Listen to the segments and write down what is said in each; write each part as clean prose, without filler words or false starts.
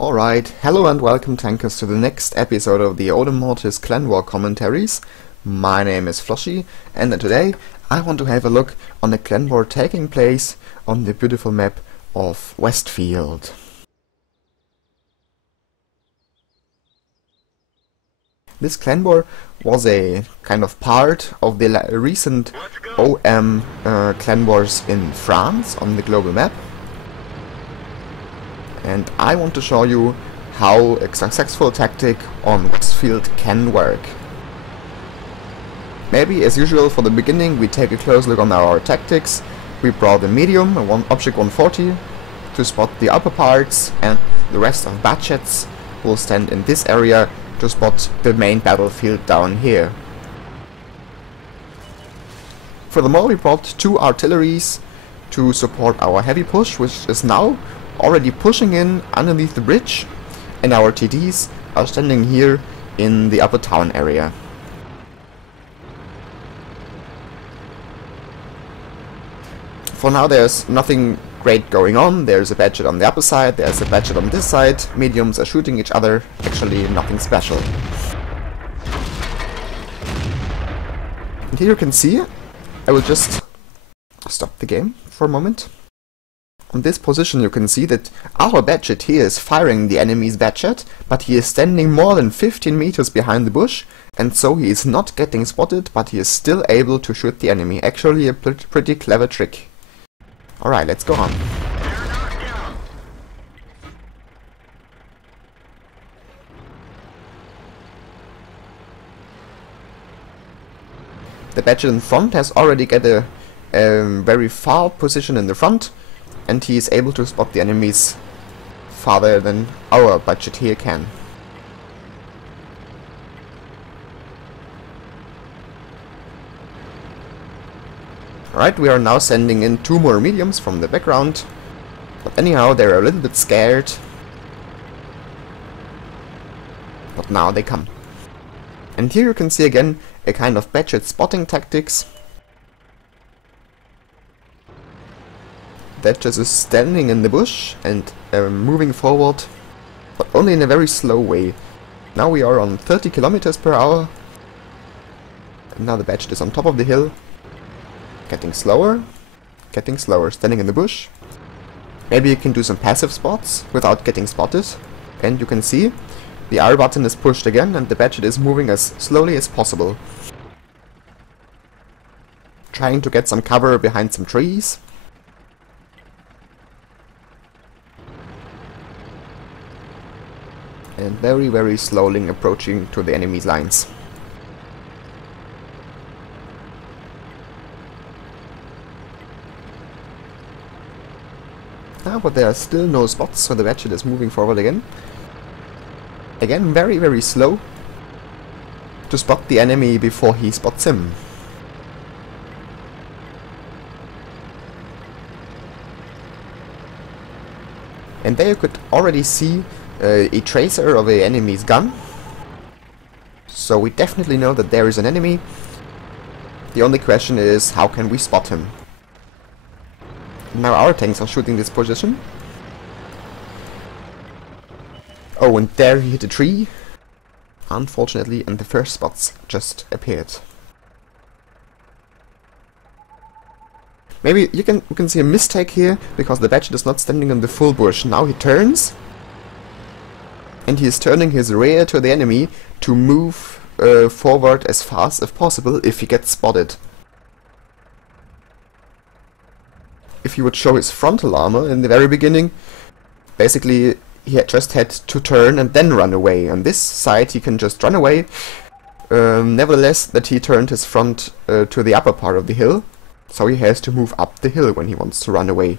Alright, hello and welcome tankers to the next episode of the Odem Mortis Clanwar Commentaries. My name is Floshy, and today I want to have a look on the Clanwar taking place on the beautiful map of Westfield. This Clanwar was a kind of part of the recent OM Clanwars in France on the global map. And I want to show you how a successful tactic on Westfield can work. Maybe as usual for the beginning we take a close look on our tactics. We brought the medium, object 140, to spot the upper parts, and the rest of Bat Chats will stand in this area to spot the main battlefield down here. Furthermore, we brought two artilleries to support our heavy push, which is now already pushing in underneath the bridge, and our TDs are standing here in the upper town area. For now there's nothing great going on. There's a Bat Chat on the upper side, there's a Bat Chat on this side, mediums are shooting each other, actually nothing special. And here you can see, I will just stop the game for a moment. On this position you can see that our Bat Chat here is firing the enemy's Bat Chat, but he is standing more than 15 meters behind the bush, and so he is not getting spotted, but he is still able to shoot the enemy. Actually a pretty clever trick. Alright, let's go on. The Bat Chat in front has already got a very far position in the front, and he is able to spot the enemies farther than our Bat Chat here can. Alright, we are now sending in two more mediums from the background, but anyhow they're a little bit scared. But now they come. And here you can see again a kind of Bat Chat spotting tactics. That just is standing in the bush and moving forward, but only in a very slow way. Now we are on 30 kilometers per hour, and now the Bat Chat is on top of the hill, getting slower, standing in the bush. Maybe you can do some passive spots without getting spotted, and you can see the R button is pushed again and the Bat Chat is moving as slowly as possible, trying to get some cover behind some trees. And very slowly approaching to the enemy's lines. But there are still no spots, so the Bat Chat is moving forward again. Again, very slow to spot the enemy before he spots him. And there you could already see a tracer of an enemy's gun, so we definitely know that there is an enemy. The only question is, how can we spot him? Now our tanks are shooting this position. Oh, and there he hit a tree, unfortunately, and the first spots just appeared. Maybe you can see a mistake here, because the Bat Chat is not standing in the full bush. Now he turns, and he is turning his rear to the enemy to move forward as fast as possible if he gets spotted. If he would show his frontal armor in the very beginning, basically he just had to turn and then run away. On this side he can just run away. Nevertheless, that he turned his front to the upper part of the hill, so he has to move up the hill when he wants to run away.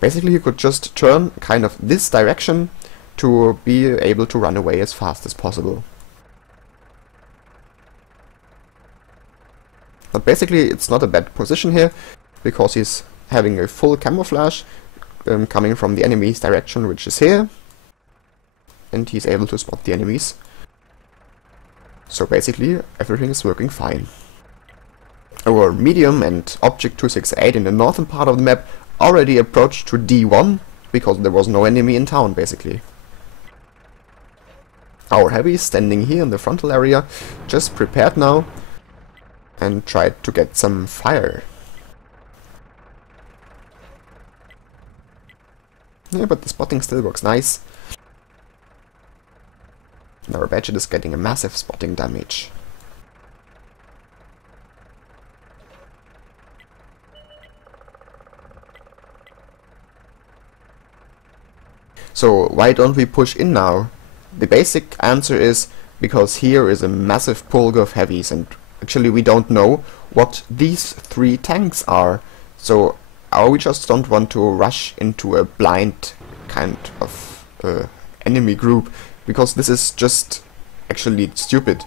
Basically he could just turn kind of this direction to be able to run away as fast as possible. But basically it's not a bad position here, because he's having a full camouflage coming from the enemy's direction, which is here, and he's able to spot the enemies. So basically everything is working fine. Our medium and object 268 in the northern part of the map already approached to D1, because there was no enemy in town basically. Our heavies standing here in the frontal area, just prepared now, and try to get some fire. Yeah, but the spotting still works nice. And our Bat Châtillon is getting a massive spotting damage. So why don't we push in now? The basic answer is because here is a massive pool of heavies, and actually we don't know what these 3 tanks are. So we just don't want to rush into a blind kind of enemy group, because this is just actually stupid.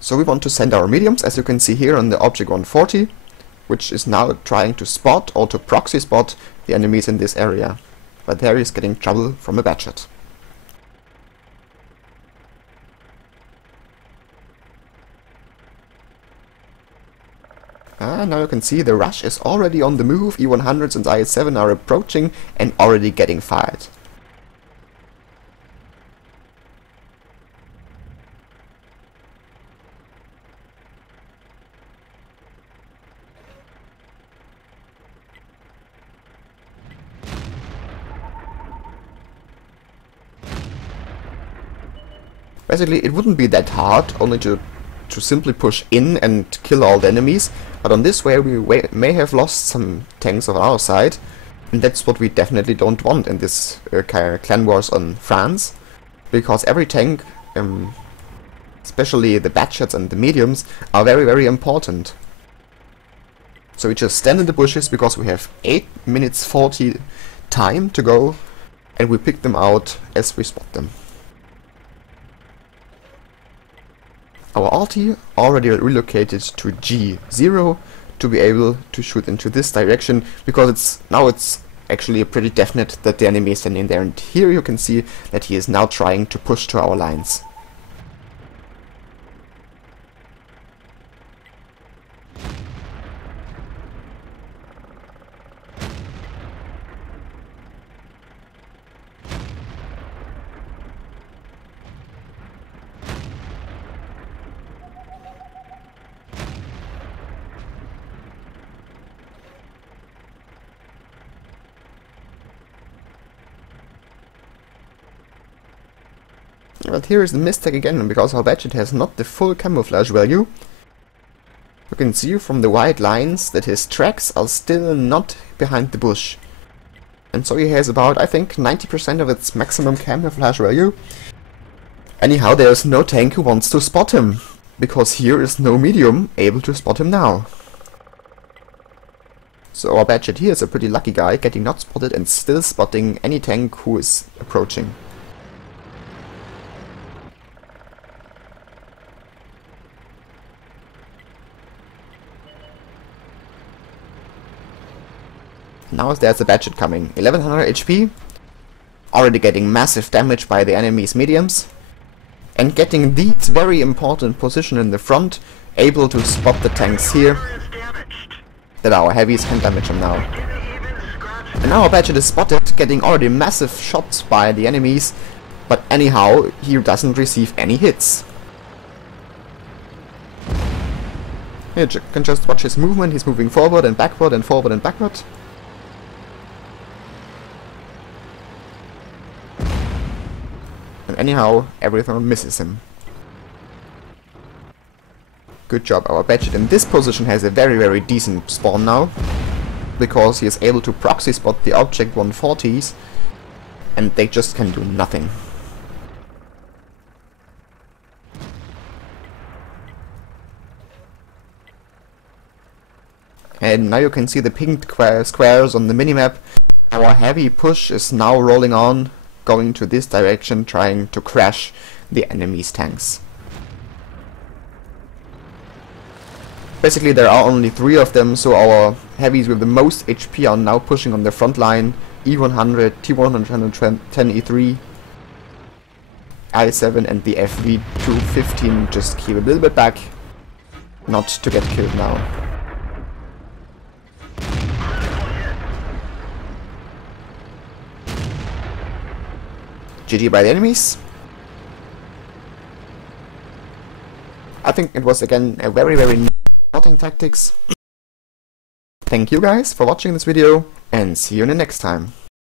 So we want to send our mediums, as you can see here on the object 140, which is now trying to spot or to proxy spot the enemies in this area. But there he's getting trouble from a Bat Châtillon. Now you can see the rush is already on the move. E100s and IS-7 are approaching and already getting fired. Basically, it wouldn't be that hard, only to simply push in and kill all the enemies, but on this way we may have lost some tanks on our side, and that's what we definitely don't want in this clan wars on France, because every tank, especially the Bat Châtillons and the mediums, are very, very important. So we just stand in the bushes because we have 8 minutes 40 time to go, and we pick them out as we spot them. Our ulti already relocated to G0 to be able to shoot into this direction, because now it's actually pretty definite that the enemy is standing there, and here you can see that he is now trying to push to our lines. But here is the mistake again, because our Bat Châtillon has not the full camouflage value. You can see from the white lines that his tracks are still not behind the bush. And so he has about, I think, 90% of its maximum camouflage value. Anyhow, there is no tank who wants to spot him, because here is no medium able to spot him now. So our Bat Châtillon here is a pretty lucky guy, getting not spotted and still spotting any tank who is approaching. Now there's a Bat Châtillon coming, 1100 HP, already getting massive damage by the enemy's mediums, and getting this very important position in the front, able to spot the tanks here, that our heavies can damage him now. And now our Bat Châtillon is spotted, getting already massive shots by the enemies, but anyhow, he doesn't receive any hits. Here you can just watch his movement, he's moving forward and backward and forward and backward. And anyhow, everything misses him. Good job, our Bat Châtillon in this position has a very, very decent spawn now, because he is able to proxy spot the object 140s, and they just can do nothing. And now you can see the pink squares on the minimap. Our heavy push is now rolling on, going to this direction, trying to crash the enemy's tanks. Basically there are only 3 of them, so our heavies with the most HP are now pushing on the front line. E100, T110 E3, I7 and the FV215 just keep a little bit back, not to get killed now. GG by the enemies. I think it was again a very new spotting tactics. Thank you guys for watching this video, and see you in the next time.